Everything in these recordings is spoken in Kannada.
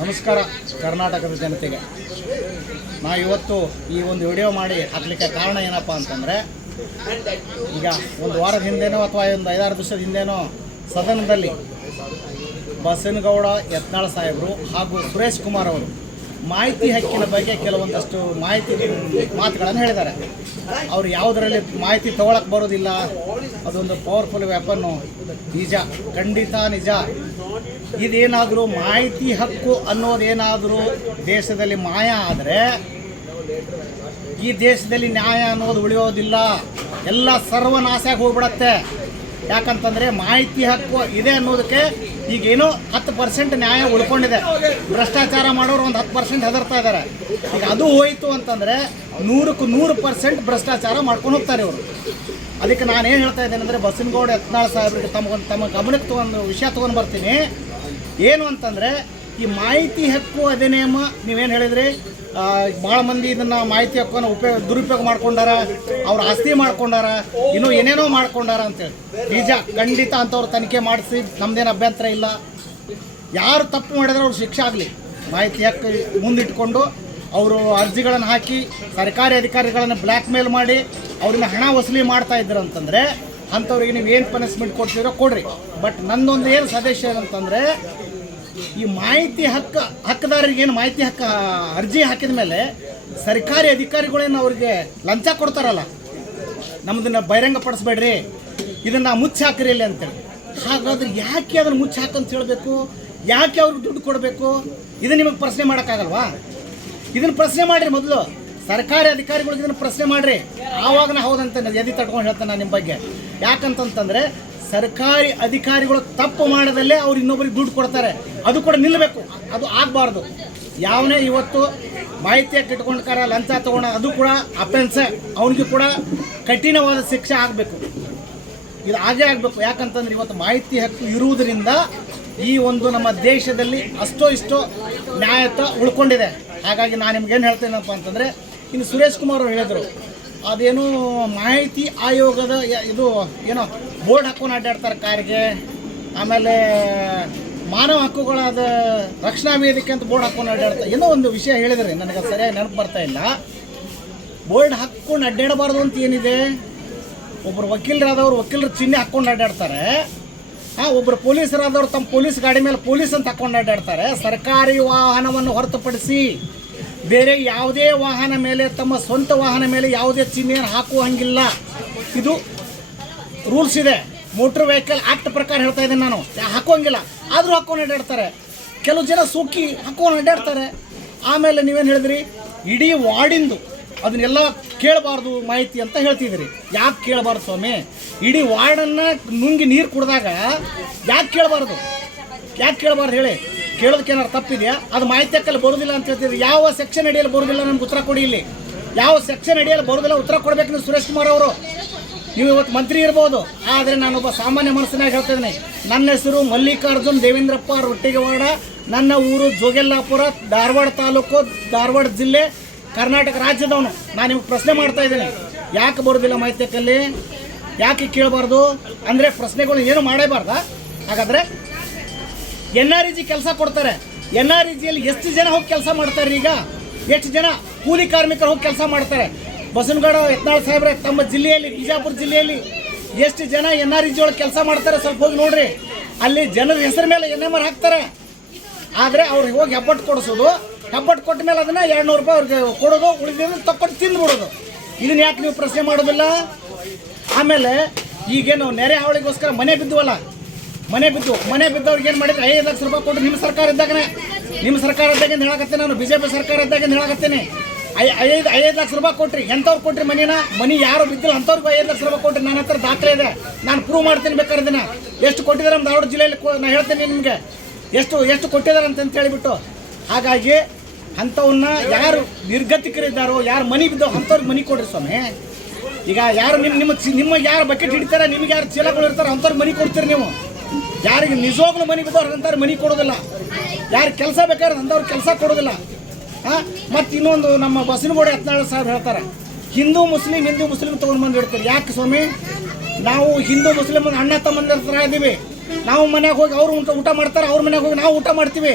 ನಮಸ್ಕಾರ ಕರ್ನಾಟಕದ ಜನತೆಗೆ. ನಾ ಇವತ್ತು ಈ ಒಂದು ವಿಡಿಯೋ ಮಾಡಿ ಹಾಕಲಿಕ್ಕೆ ಕಾರಣ ಏನಪ್ಪ ಅಂತಂದರೆ, ಈಗ ಒಂದು ವಾರದ ಹಿಂದೆನೋ ಅಥವಾ ಒಂದು 5-6 ದಿವಸದ ಹಿಂದೆನೋ ಸದನದಲ್ಲಿ ಬಸನಗೌಡ ಯತ್ನಾಳ್ ಸಾಹೇಬರು ಹಾಗೂ ಸುರೇಶ್ ಕುಮಾರ್ ಅವರು ಮಾಹಿತಿ ಹಕ್ಕಿನ ಬಗ್ಗೆ ಕೆಲವೊಂದಷ್ಟು ಮಾತುಗಳನ್ನು ಹೇಳಿದ್ದಾರೆ. ಅವರು ಯಾವುದರಲ್ಲಿ ಮಾಹಿತಿ ತೊಗೊಳಕ್ಕೆ ಬರೋದಿಲ್ಲ, ಅದೊಂದು ಪವರ್ಫುಲ್ ವೆಪನ್ನು. ನಿಜ, ಖಂಡಿತ ನಿಜ. ಇದೇನಾದರೂ ಮಾಹಿತಿ ಹಕ್ಕು ಅನ್ನೋದೇನಾದರೂ ದೇಶದಲ್ಲಿ ಮಾಯ ಆದರೆ ಈ ದೇಶದಲ್ಲಿ ನ್ಯಾಯ ಅನ್ನೋದು ಉಳಿಯೋದಿಲ್ಲ, ಎಲ್ಲ ಸರ್ವನಾಶಕ್ಕೆ ಹೋಗ್ಬಿಡತ್ತೆ. ಯಾಕಂತಂದರೆ ಮಾಹಿತಿ ಹಕ್ಕು ಇದೆ ಅನ್ನೋದಕ್ಕೆ ಈಗೇನೋ 10% ನ್ಯಾಯ ಉಳ್ಕೊಂಡಿದೆ. ಭ್ರಷ್ಟಾಚಾರ ಮಾಡೋರು ಒಂದು 10% ಹೆದರ್ತಾ ಇದ್ದಾರೆ. ಈಗ ಅದು ಹೋಯಿತು ಅಂತಂದರೆ 100ಕ್ಕೆ 100% ಭ್ರಷ್ಟಾಚಾರ ಮಾಡ್ಕೊಂಡು ಹೋಗ್ತಾರೆ ಇವರು. ಅದಕ್ಕೆ ನಾನೇನು ಹೇಳ್ತಾ ಇದ್ದೇನೆ ಅಂದರೆ, ಬಸನಗೌಡ ಯತ್ನಾಳ್ ಸಾಹೇಬರಿಗೆ ತಮ್ಮ ಗಮನಕ್ಕೆ ಒಂದು ವಿಷಯ ತೊಗೊಂಡು ಬರ್ತೀನಿ. ಏನು ಅಂತಂದರೆ, ಈ ಮಾಹಿತಿ ಹಕ್ಕು ಅಧಿನಿಯಮ ನೀವೇನು ಹೇಳಿದ್ರಿ, ಭಾಳ ಮಂದಿ ಇದನ್ನು ಮಾಹಿತಿ ಹಕ್ಕನ್ನು ದುರುಪಯೋಗ ಮಾಡ್ಕೊಂಡಾರ, ಅವ್ರು ಆಸ್ತಿ ಮಾಡ್ಕೊಂಡಾರ, ಇನ್ನೂ ಏನೇನೋ ಮಾಡ್ಕೊಂಡಾರ ಅಂತೇಳಿ. ನಿಜ, ಖಂಡಿತ ಅಂಥವ್ರು ತನಿಖೆ ಮಾಡಿಸಿ, ನಮ್ಮದೇನು ಅಭ್ಯಂತರ ಇಲ್ಲ. ಯಾರು ತಪ್ಪು ಮಾಡಿದ್ರೆ ಅವ್ರು ಶಿಕ್ಷೆ ಆಗಲಿ. ಮಾಹಿತಿ ಹಕ್ಕು ಮುಂದಿಟ್ಕೊಂಡು ಅವರು ಅರ್ಜಿಗಳನ್ನು ಹಾಕಿ ಸರ್ಕಾರಿ ಅಧಿಕಾರಿಗಳನ್ನು ಬ್ಲ್ಯಾಕ್ ಮೇಲ್ ಮಾಡಿ ಅವ್ರನ್ನ ಹಣ ವಸೂಲಿ ಮಾಡ್ತಾ ಇದ್ರು ಅಂತಂದರೆ ಅಂಥವ್ರಿಗೆ ನೀವು ಏನು ಪನಿಷ್ಮೆಂಟ್ ಕೊಡ್ರಿ. ಬಟ್ ನನ್ನೊಂದು ಏನು ಸಜೆಷನ್ ಅಂತಂದರೆ, ಈ ಮಾಹಿತಿ ಹಕ್ಕದಾರರಿಗೆ ಏನು ಮಾಹಿತಿ ಹಕ್ಕು ಅರ್ಜಿ ಹಾಕಿದ ಮೇಲೆ ಸರ್ಕಾರಿ ಅಧಿಕಾರಿಗಳೇನು ಅವ್ರಿಗೆ ಲಂಚ ಕೊಡ್ತಾರಲ್ಲ, ನಮ್ಮದನ್ನು ಬಹಿರಂಗ ಪಡಿಸ್ಬೇಡ್ರಿ, ಇದನ್ನು ಮುಚ್ಚಿ ಹಾಕಿರಿ ಇಲ್ಲಿ ಅಂತೇಳಿ. ಹಾಗಾದ್ರೆ ಯಾಕೆ ಅದನ್ನು ಮುಚ್ಚಿ ಹಾಕಂತ ಹೇಳಬೇಕು? ಯಾಕೆ ಅವ್ರಿಗೆ ದುಡ್ಡು ಕೊಡಬೇಕು? ಇದನ್ನು ನಿಮಗೆ ಪ್ರಶ್ನೆ ಮಾಡೋಕ್ಕಾಗಲ್ವಾ? ಇದನ್ನು ಪ್ರಶ್ನೆ ಮಾಡಿರಿ ಮೊದಲು. ಸರ್ಕಾರಿ ಅಧಿಕಾರಿಗಳಿಗೆ ಇದನ್ನು ಪ್ರಶ್ನೆ ಮಾಡಿರಿ, ಆವಾಗ ನಾ ಹೌದಂತ ಎದಿ ತಟ್ಕೊಂಡು ಹೇಳ್ತೇನೆ ನಾನು ನಿಮ್ಮ ಬಗ್ಗೆ. ಯಾಕಂತಂತಂದರೆ, ಸರ್ಕಾರಿ ಅಧಿಕಾರಿಗಳು ತಪ್ಪು ಮಾಡೋದಲ್ಲೇ ಅವ್ರು ಇನ್ನೊಬ್ಬರಿಗೆ ದುಡ್ಡು ಕೊಡ್ತಾರೆ. ಅದು ಕೂಡ ನಿಲ್ಲಬೇಕು, ಅದು ಆಗಬಾರ್ದು. ಯಾವನೇ ಇವತ್ತು ಮಾಹಿತಿಯಾಗಿ ಇಟ್ಕೊಂಡ್ಕಾರ ಲಂಚ ತೊಗೊಂಡ, ಅದು ಕೂಡ ಅಫೆನ್ಸೆ, ಅವನಿಗೆ ಕೂಡ ಕಠಿಣವಾದ ಶಿಕ್ಷೆ ಆಗಬೇಕು. ಇದು ಹಾಗೇ ಆಗಬೇಕು. ಯಾಕಂತಂದ್ರೆ ಇವತ್ತು ಮಾಹಿತಿ ಹಕ್ಕು ಇರುವುದರಿಂದ ಈ ಒಂದು ನಮ್ಮ ದೇಶದಲ್ಲಿ ಅಷ್ಟೋ ಇಷ್ಟೋ ನ್ಯಾಯತೆ ಉಳ್ಕೊಂಡಿದೆ. ಹಾಗಾಗಿ ನಾನು ನಿಮ್ಗೇನು ಹೇಳ್ತೇನಪ್ಪ ಅಂತಂದರೆ, ಇನ್ನು ಸುರೇಶ್ ಕುಮಾರ್ ಅವರು ಹೇಳಿದರು, ಅದೇನು ಮಾಹಿತಿ ಆಯೋಗದ ಇದು ಏನೋ ಬೋರ್ಡ್ ಹಾಕೊಂಡು ಅಡ್ಡಾಡ್ತಾರೆ ಕಾರಿಗೆ, ಆಮೇಲೆ ಮಾನವ ಹಕ್ಕುಗಳಾದ ರಕ್ಷಣಾ ವೇದಿಕೆ ಅಂತ ಬೋರ್ಡ್ ಹಾಕೊಂಡು ಅಡ್ಡಾಡ್ತಾರೆ, ಏನೋ ಒಂದು ವಿಷಯ ಹೇಳಿದ್ರಿ, ನನಗೆ ಸರಿಯಾಗಿ ನೆನಪು ಬರ್ತಾ ಇಲ್ಲ. ಬೋರ್ಡ್ ಹಾಕ್ಕೊಂಡು ಅಡ್ಡಾಡಬಾರ್ದು ಅಂತ ಏನಿದೆ? ಒಬ್ಬರು ವಕೀಲರಾದವರು ವಕೀಲರ ಚಿಹ್ನೆ ಹಾಕ್ಕೊಂಡು ಅಡ್ಡಾಡ್ತಾರೆ, ಒಬ್ಬರು ಪೊಲೀಸರಾದವರು ತಮ್ಮ ಪೊಲೀಸ್ ಗಾಡಿ ಮೇಲೆ ಪೊಲೀಸ್ ಅಂತ ಹಾಕ್ಕೊಂಡು ಅಡ್ಡಾಡ್ತಾರೆ. ಸರ್ಕಾರಿ ವಾಹನವನ್ನು ಹೊರತುಪಡಿಸಿ ಬೇರೆ ಯಾವುದೇ ವಾಹನ ಮೇಲೆ, ತಮ್ಮ ಸ್ವಂತ ವಾಹನ ಮೇಲೆ ಯಾವುದೇ ಚಿಹ್ನೆಯನ್ನು ಹಾಕುವ ಹಂಗಿಲ್ಲ. ಇದು ರೂಲ್ಸ್ ಇದೆ, ಮೋಟ್ರ್ ವೆಹಿಕಲ್ ಆ್ಯಕ್ಟ್ ಪ್ರಕಾರ ಹೇಳ್ತಾ ಇದ್ದೇನೆ ನಾನು. ಹಾಕೋಂಗಿಲ್ಲ, ಆದರೂ ಹಾಕ್ಕೊಂಡು ಅಡ್ಡಾಡ್ತಾರೆ. ಕೆಲವು ಜನ ಸೂಕಿ ಹಾಕ್ಕೊಂಡು ಅಡ್ಡಾಡ್ತಾರೆ. ಆಮೇಲೆ ನೀವೇನು ಹೇಳಿದ್ರಿ, ಇಡೀ ವಾರ್ಡಿಂದು ಅದನ್ನೆಲ್ಲ ಕೇಳಬಾರ್ದು ಮಾಹಿತಿ ಅಂತ ಹೇಳ್ತಿದ್ರಿ. ಯಾಕೆ ಕೇಳಬಾರ್ದು ಸ್ವಾಮಿ? ಇಡೀ ವಾರ್ಡನ್ನು ನುಂಗಿ ನೀರು ಕುಡಿದಾಗ ಯಾಕೆ ಕೇಳಬಾರ್ದು? ಯಾಕೆ ಕೇಳಬಾರ್ದು ಹೇಳಿ? ಕೇಳೋದಕ್ಕೆ ಏನಾರು ತಪ್ಪಿದೆಯಾ? ಅದು ಮಾಹಿತಿ ಹಕ್ಕಲ್ಲಿ ಬರೋದಿಲ್ಲ ಅಂತ ಹೇಳ್ತಿದ್ರಿ. ಯಾವ ಸೆಕ್ಷನ್ ಅಡಿಯಲ್ಲಿ ಬರೋದಿಲ್ಲ ನಮ್ಗೆ ಉತ್ತರ ಕೊಡಿ. ಇಲ್ಲಿ ಯಾವ ಸೆಕ್ಷನ್ ಅಡಿಯಲ್ಲಿ ಬರೋದಿಲ್ಲ ಉತ್ತರ ಕೊಡಬೇಕು ನೀವು ಸುರೇಶ್ ಕುಮಾರ್ ಅವರು. ನೀವು ಇವತ್ತು ಮಂತ್ರಿ ಇರ್ಬೋದು, ಆದರೆ ನಾನೊಬ್ಬ ಸಾಮಾನ್ಯ ಮನಸ್ಸಿನಾಗ ಹೇಳ್ತಿದ್ದೀನಿ. ನನ್ನ ಹೆಸರು ಮಲ್ಲಿಕಾರ್ಜುನ್ ದೇವೇಂದ್ರಪ್ಪ ರೊಟ್ಟಿಗೆವಾಡ, ನನ್ನ ಊರು ಜೋಗೆಲ್ಲಾಪುರ, ಧಾರವಾಡ ತಾಲೂಕು, ಧಾರವಾಡ ಜಿಲ್ಲೆ, ಕರ್ನಾಟಕ ರಾಜ್ಯದವನು. ನಾನು ನಿಮ್ಗೆ ಪ್ರಶ್ನೆ ಮಾಡ್ತಾ ಇದ್ದೀನಿ, ಯಾಕೆ ಬರೋದಿಲ್ಲ ಮಾಹಿತಿ ಹಕ್ಕಲ್ಲಿ? ಯಾಕೆ ಕೇಳಬಾರ್ದು ಅಂದರೆ ಪ್ರಶ್ನೆಗಳು ಏನು ಮಾಡೇಬಾರ್ದಾ? ಹಾಗಾದರೆ NREG ಕೆಲಸ ಕೊಡ್ತಾರೆ. NREGಯಲ್ಲಿ ಎಷ್ಟು ಜನ ಹೋಗಿ ಕೆಲಸ ಮಾಡ್ತಾರೆ? ಈಗ ಎಷ್ಟು ಜನ ಕೂಲಿ ಕಾರ್ಮಿಕರು ಹೋಗಿ ಕೆಲಸ ಮಾಡ್ತಾರೆ? ಬಸನಗೌಡ ಯತ್ನಾಳ್ ಸಾಹೇಬ್ರೆ, ತಮ್ಮ ಜಿಲ್ಲೆಯಲ್ಲಿ, ಬಿಜಾಪುರ ಜಿಲ್ಲೆಯಲ್ಲಿ ಎಷ್ಟು ಜನ NREG ಒಳಗೆ ಕೆಲಸ ಮಾಡ್ತಾರೆ ಸ್ವಲ್ಪ ಹೋಗಿ ನೋಡ್ರಿ. ಅಲ್ಲಿ ಜನರ ಹೆಸರು ಮೇಲೆ NMR ಹಾಕ್ತಾರೆ. ಆದರೆ ಅವ್ರಿಗೆ ಹೋಗಿ ಹೆಬ್ಬಟ್ಟು ಕೊಡಿಸೋದು, ಹೆಬ್ಬಟ್ಟು ಕೊಟ್ಟ ಮೇಲೆ ಅದನ್ನು 200 ರೂಪಾಯಿ ಅವ್ರಿಗೆ ಕೊಡೋದು, ಉಳಿದಿದ್ದು ತಕ್ಕೊಂಡು ತಿಂದುಬಿಡೋದು. ಇದನ್ನು ಯಾಕೆ ನೀವು ಪ್ರಶ್ನೆ ಮಾಡೋದಿಲ್ಲ? ಆಮೇಲೆ ಈಗೇನು ನೆರೆ ಹಾವಳಿಗೋಸ್ಕರ ಮನೆ ಬಿದ್ದುವಲ್ಲ, ಮನೆ ಬಿದ್ದವ್ರಿಗೆ ಏನು ಮಾಡಿದ್ರೆ 5 ಲಕ್ಷ ರೂಪಾಯಿ ಕೊಟ್ಟು ನಿಮ್ಮ ಸರ್ಕಾರ ಇದ್ದಾಗನೇ ಹೇಳಕತ್ತೇನೆ ನಾನು. BJP ಸರ್ಕಾರ ಇದ್ದಾಗಿಂದ ಹೇಳಕತ್ತೇನೆ. 5 ಲಕ್ಷ ರೂಪಾಯಿ ಕೊಟ್ರಿ. ಎಂಥವ್ರು ಕೊಟ್ರಿ ಮನಿ ಯಾರು ಬಿದ್ದಿಲ್ಲ ಅಂಥವ್ರಿಗೂ 5 ಲಕ್ಷ ರೂಪಾಯಿ ಕೊಟ್ರಿ. ನನ್ನ ಹತ್ರ ದಾಖಲೆ ಇದೆ, ನಾನು ಪ್ರೂವ್ ಮಾಡ್ತೀನಿ ಬೇಕಾದ್ರೆ ಇದನ್ನು. ಎಷ್ಟು ಕೊಟ್ಟಿದ್ದಾರೆ ನಮ್ಮ ಧಾರವಾಡ ಜಿಲ್ಲೆಯಲ್ಲಿ ನಾನು ಹೇಳ್ತೀನಿ ನಿಮಗೆ, ಎಷ್ಟು ಕೊಟ್ಟಿದ್ದಾರೆ ಅಂತ ಹೇಳಿಬಿಟ್ಟು. ಹಾಗಾಗಿ ಅಂಥವನ್ನ ಯಾರು ನಿರ್ಗತಿಕರಿದ್ದಾರೋ, ಯಾರು ಮನಿ ಬಿದ್ದೋ ಅಂಥವ್ರಿಗೆ ಮನಿ ಕೊಡ್ರಿ ಸ್ವಾಮಿ. ಈಗ ಯಾರು ನಿಮ್ಮ ಯಾರು ಬಕೆಟ್ ಹಿಡಿತಾರೆ, ನಿಮ್ಗೆ ಯಾರು ಚೀಲಗಳು ಇರ್ತಾರೆ ಅಂಥವ್ರಿಗೆ ಮನಿ ಕೊಡ್ತೀರಿ ನೀವು. ಯಾರಿಗೆ ನಿಜವಾಗ್ಲೂ ಮನಿ ಬಿದ್ದವ್ರು ಅಂತಾರೆ ಮನಿ ಕೊಡೋದಿಲ್ಲ. ಯಾರು ಕೆಲಸ ಬೇಕಾದ್ರೆ ಅಂಥವ್ರು ಕೆಲಸ ಕೊಡೋದಿಲ್ಲ. ಮತ್ತು ಇನ್ನೊಂದು ನಮ್ಮ ಬಸನಗೌಡ ಯತ್ನಾಳ್ ಸಾಹೇಬ್ ಹೇಳ್ತಾರೆ, ಹಿಂದೂ ಮುಸ್ಲಿಂ ತೊಗೊಂಡು ಬಂದು ಇಡ್ತಾರೆ. ಯಾಕೆ ಸ್ವಾಮಿ? ನಾವು ಹಿಂದೂ ಮುಸ್ಲಿಂ ಅಣ್ಣ ತಮ್ಮಂದಿರ ಥರ ಇದ್ದೀವಿ. ನಾವು ಮನೆಗೆ ಹೋಗಿ ಅವರು ಊಟ ಮಾಡ್ತಾರೆ, ಅವ್ರ ಮನೆಗೆ ಹೋಗಿ ನಾವು ಊಟ ಮಾಡ್ತೀವಿ.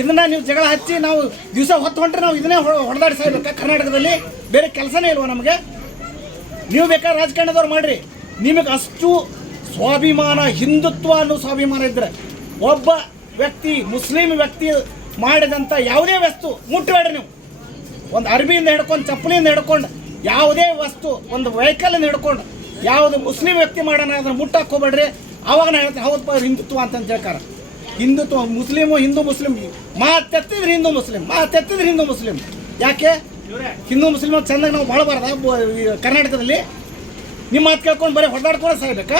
ಇದನ್ನು ನೀವು ಜಗಳ ಹಚ್ಚಿ ನಾವು ದಿವಸ ಹೊತ್ತು ಹೊಂಟ್ರೆ ನಾವು ಇದನ್ನೇ ಹೊಡೆದಾಡಿ ಸಾಯ್ಬೇಕಾ ಕರ್ನಾಟಕದಲ್ಲಿ? ಬೇರೆ ಕೆಲಸನೇ ಇಲ್ವಾ ನಮಗೆ? ನೀವು ಬೇಕಾದ್ರೆ ರಾಜಕಾರಣದವ್ರು ಮಾಡಿರಿ, ನಿಮಗೆ ಅಷ್ಟು ಸ್ವಾಭಿಮಾನ, ಹಿಂದುತ್ವ ಅನ್ನೋ ಸ್ವಾಭಿಮಾನ ಇದ್ದರೆ ಒಬ್ಬ ವ್ಯಕ್ತಿ, ಮುಸ್ಲಿಂ ವ್ಯಕ್ತಿ ಮಾಡಿದಂಥ ಯಾವುದೇ ವಸ್ತು ಮುಟ್ಟಬೇಡ್ರಿ ನೀವು. ಒಂದು ಅರ್ಬಿಯಿಂದ ಹಿಡ್ಕೊಂಡು, ಚಪ್ಪಲಿಯಿಂದ ಹಿಡ್ಕೊಂಡು, ಯಾವುದೇ ವಸ್ತು, ಒಂದು ವೆಹಿಕಲಿಂದ ಹಿಡ್ಕೊಂಡು ಯಾವುದು ಮುಸ್ಲಿಂ ವ್ಯಕ್ತಿ ಮಾಡೋಣ ಅದನ್ನು ಮುಟ್ಟಕ್ಕೆ ಹೋಗ್ಬೇಡ್ರಿ. ಆವಾಗ ನಾನು ಹೇಳ್ತೀನಿ ಹೌದಪ್ಪ ಹಿಂದುತ್ವ ಅಂತ ಹೇಳ್ತಾರೆ. ಹಿಂದುತ್ವ, ಮುಸ್ಲಿಮು, ಹಿಂದೂ ಮುಸ್ಲಿಂ, ಮಾತೆತ್ತಿದ್ರೆ ಹಿಂದೂ ಮುಸ್ಲಿಂ, ಮಾತೆತ್ತಿದ್ರೆ ಹಿಂದೂ ಮುಸ್ಲಿಂ. ಯಾಕೆ ಹಿಂದೂ ಮುಸ್ಲಿಂ ಚೆಂದಾಗಿ ನಾವು ಬಾಳಬಾರ್ದ ಕರ್ನಾಟಕದಲ್ಲಿ? ನಿಮ್ಮ ಮಾತು ಕೇಳ್ಕೊಂಡು ಬರೀ ಹೊಡೆದಾಡ್ಕೊಂಡು ಸಾಯ್ಬೇಕಾ?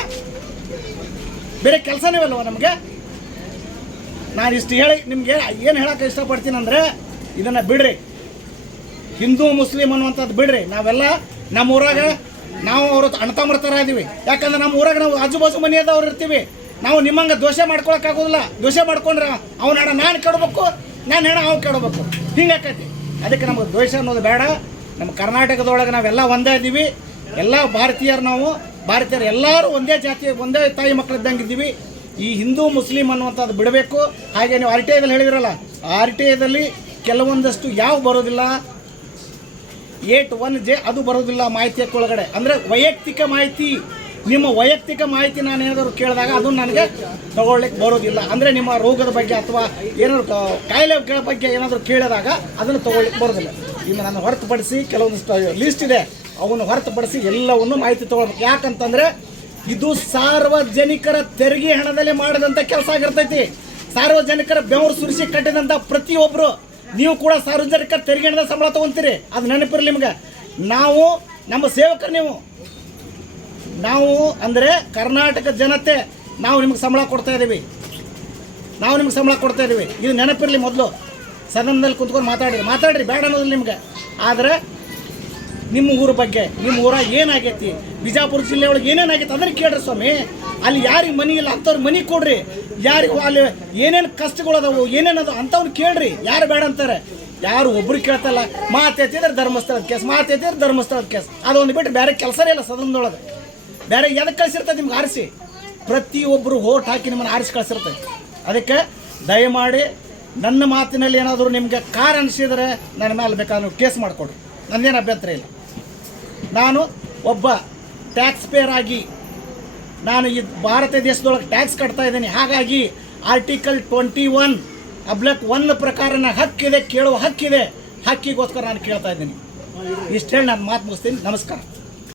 ಬೇರೆ ಕೆಲಸನೇ ಇಲ್ಲವ ನಮಗೆ? ನಾನು ಇಷ್ಟು ಹೇಳಿ ನಿಮ್ಗೆ ಏನು ಹೇಳೋಕೆ ಇಷ್ಟಪಡ್ತೀನಿ ಅಂದರೆ, ಇದನ್ನು ಬಿಡ್ರಿ, ಹಿಂದೂ ಮುಸ್ಲಿಂ ಅನ್ನುವಂಥದ್ದು ಬಿಡ್ರಿ. ನಾವೆಲ್ಲ ನಮ್ಮ ಊರಾಗ ನಾವು ಅವರು ಅಣ್ತಮ್ಮರ ಥರ ಇದ್ದೀವಿ. ಯಾಕಂದ್ರೆ ನಮ್ಮ ಊರಾಗ ನಾವು ಆಜು ಬಾಜು ಮನೆಯದವ್ರು ಇರ್ತೀವಿ. ನಾವು ನಿಮ್ಮಂಗೆ ದೋಷೆ ಮಾಡ್ಕೊಳಕ್ಕಾಗೋದಿಲ್ಲ. ದೋಷೆ ಮಾಡ್ಕೊಂಡ್ರೆ ಅವ್ನ ಹಣ ನಾನು ಕೆಡಬೇಕು, ನಾನು ಹಣ ಅವ್ನು ಕೆಡಬೇಕು, ಹಿಂಗೆ ಆಕೈತಿ. ಅದಕ್ಕೆ ನಮಗೆ ದ್ವೇಷ ಅನ್ನೋದು ಬೇಡ. ನಮ್ಮ ಕರ್ನಾಟಕದೊಳಗೆ ನಾವೆಲ್ಲ ಒಂದೇ ಇದ್ದೀವಿ, ಎಲ್ಲ ಭಾರತೀಯರು. ನಾವು ಭಾರತೀಯರು ಎಲ್ಲರೂ ಒಂದೇ ಜಾತಿ, ಒಂದೇ ತಾಯಿ ಮಕ್ಕಳಿದ್ದಂಗೆ ಇದ್ದೀವಿ. ಈ ಹಿಂದೂ ಮುಸ್ಲಿಂ ಅನ್ನುವಂಥದ್ದು ಬಿಡಬೇಕು. ಹಾಗೆ ನೀವು RTI ಹೇಳಿದ್ರಲ್ಲ, RTI ಕೆಲವೊಂದಷ್ಟು ಯಾವ ಬರೋದಿಲ್ಲ, 8(1)J ಅದು ಬರೋದಿಲ್ಲ ಮಾಹಿತಿ ಒಳಗಡೆ. ಅಂದರೆ ವೈಯಕ್ತಿಕ ಮಾಹಿತಿ, ನಿಮ್ಮ ವೈಯಕ್ತಿಕ ಮಾಹಿತಿ ನಾನು ಏನಾದರೂ ಕೇಳಿದಾಗ ಅದನ್ನು ನನಗೆ ತಗೊಳ್ಳಿಕ್ಕೆ ಬರೋದಿಲ್ಲ. ಅಂದರೆ ನಿಮ್ಮ ರೋಗದ ಬಗ್ಗೆ ಅಥವಾ ಏನಾದ್ರು ಕಾಯಿಲೆಗಳ ಬಗ್ಗೆ ಏನಾದರೂ ಕೇಳಿದಾಗ ಅದನ್ನು ತಗೊಳ್ಳಿಕ್ಕೆ ಬರೋದಿಲ್ಲ. ಇನ್ನು ನಾನು ಹೊರತುಪಡಿಸಿ ಕೆಲವೊಂದಿಷ್ಟು ಲೀಸ್ಟ್ ಇದೆ, ಅವನ್ನು ಹೊರತುಪಡಿಸಿ ಎಲ್ಲವನ್ನು ಮಾಹಿತಿ ತಗೊಳ್ಬೇಕು. ಯಾಕಂತಂದರೆ ಇದು ಸಾರ್ವಜನಿಕರ ತೆರಿಗೆ ಹಣದಲ್ಲಿ ಮಾಡಿದಂಥ ಕೆಲಸ ಆಗಿರ್ತೈತಿ. ಸಾರ್ವಜನಿಕರ ಬೆವರು ಸುರಿಸಿ ಕಟ್ಟಿದಂಥ ಪ್ರತಿಯೊಬ್ಬರು ನೀವು ಕೂಡ ಸಾರ್ವಜನಿಕರ ತೆರಿಗೆ ಹಣದ ಸಂಬಳ ತೊಗೊತೀರಿ. ಅದು ನೆನಪಿರಲಿ ನಿಮ್ಗೆ. ನಾವು ನಮ್ಮ ಸೇವಕರು, ನಾವು ಅಂದರೆ ಕರ್ನಾಟಕ ಜನತೆ, ನಾವು ನಿಮ್ಗೆ ಸಂಬಳ ಕೊಡ್ತಾ ಇದ್ದೀವಿ, ಇದು ನೆನಪಿರಲಿ. ಮೊದಲು ಸದನದಲ್ಲಿ ಕುಂತ್ಕೊಂಡು ಮಾತಾಡ್ರಿ ಬೇಡ ಅನ್ನೋದಿಲ್ಲ ನಿಮ್ಗೆ. ಆದರೆ ನಿಮ್ಮ ಊರ ಬಗ್ಗೆ, ನಿಮ್ಮ ಊರಾಗ ಏನಾಗೈತಿ, ಬಿಜಾಪುರ ಜಿಲ್ಲೆ ಒಳಗೆ ಏನೇನಾಗೈತಿ ಅದನ್ನು ಕೇಳ್ರಿ ಸ್ವಾಮಿ. ಅಲ್ಲಿ ಯಾರಿಗೆ ಮನೆ ಇಲ್ಲ ಅಂಥವ್ರಿಗೆ ಮನೆ ಕೊಡ್ರಿ. ಯಾರಿಗೆ ಅಲ್ಲಿ ಏನೇನು ಕಷ್ಟಗಳದಾವು, ಏನೇನದು ಅಂಥವ್ನು ಕೇಳ್ರಿ. ಯಾರು ಬೇಡ ಅಂತಾರೆ? ಯಾರು ಒಬ್ರು ಕೇಳ್ತಲ್ಲ. ಮಾತೆತ್ತಿದ್ರೆ ಧರ್ಮಸ್ಥಳದ ಕೇಸ್, ಅದೊಂದು ಬಿಟ್ಟು ಬೇರೆ ಕೆಲಸನೇ ಇಲ್ಲ ಸದನದೊಳಗೆ. ಬೇರೆ ಎದಕ್ಕೆ ಕಳಿಸಿರ್ತದೆ ನಿಮ್ಗೆ ಆರಿಸಿ? ಪ್ರತಿಯೊಬ್ಬರು ಓಟ್ ಹಾಕಿ ನಿಮ್ಮನ್ನು ಆರಿಸಿ ಕಳಿಸಿರ್ತದೆ. ಅದಕ್ಕೆ ದಯಮಾಡಿ ನನ್ನ ಮಾತಿನಲ್ಲಿ ಏನಾದರೂ ನಿಮಗೆ ಕಾರ್ ಅನಿಸಿದರೆ ನನ್ನ ಮೇಲೆ ಬೇಕಾದ್ರೆ ಕೇಸ್ ಮಾಡಿಕೊಡ್ರಿ, ನನ್ನೇನು ಅಭ್ಯಂತರ ಇಲ್ಲ. ನಾನು ಒಬ್ಬ ಟ್ಯಾಕ್ಸ್ ಪೇಯರ್ ಆಗಿ ನಾನು ಈ ಭಾರತ ದೇಶದೊಳಗೆ ಟ್ಯಾಕ್ಸ್ ಕಟ್ತಾ ಇದ್ದೀನಿ. ಹಾಗಾಗಿ ಆರ್ಟಿಕಲ್ 21(1) ಪ್ರಕಾರ ನನ್ನ ಹಕ್ಕಿದೆ, ಕೇಳುವ ಹಕ್ಕಿದೆ. ಹಕ್ಕಿಗೋಸ್ಕರ ನಾನು ಕೇಳ್ತಾ ಇದ್ದೀನಿ. ಇಷ್ಟು ಹೇಳಿ ನಾನು ಮಾತು ಮುಗಿಸ್ತೀನಿ. ನಮಸ್ಕಾರ.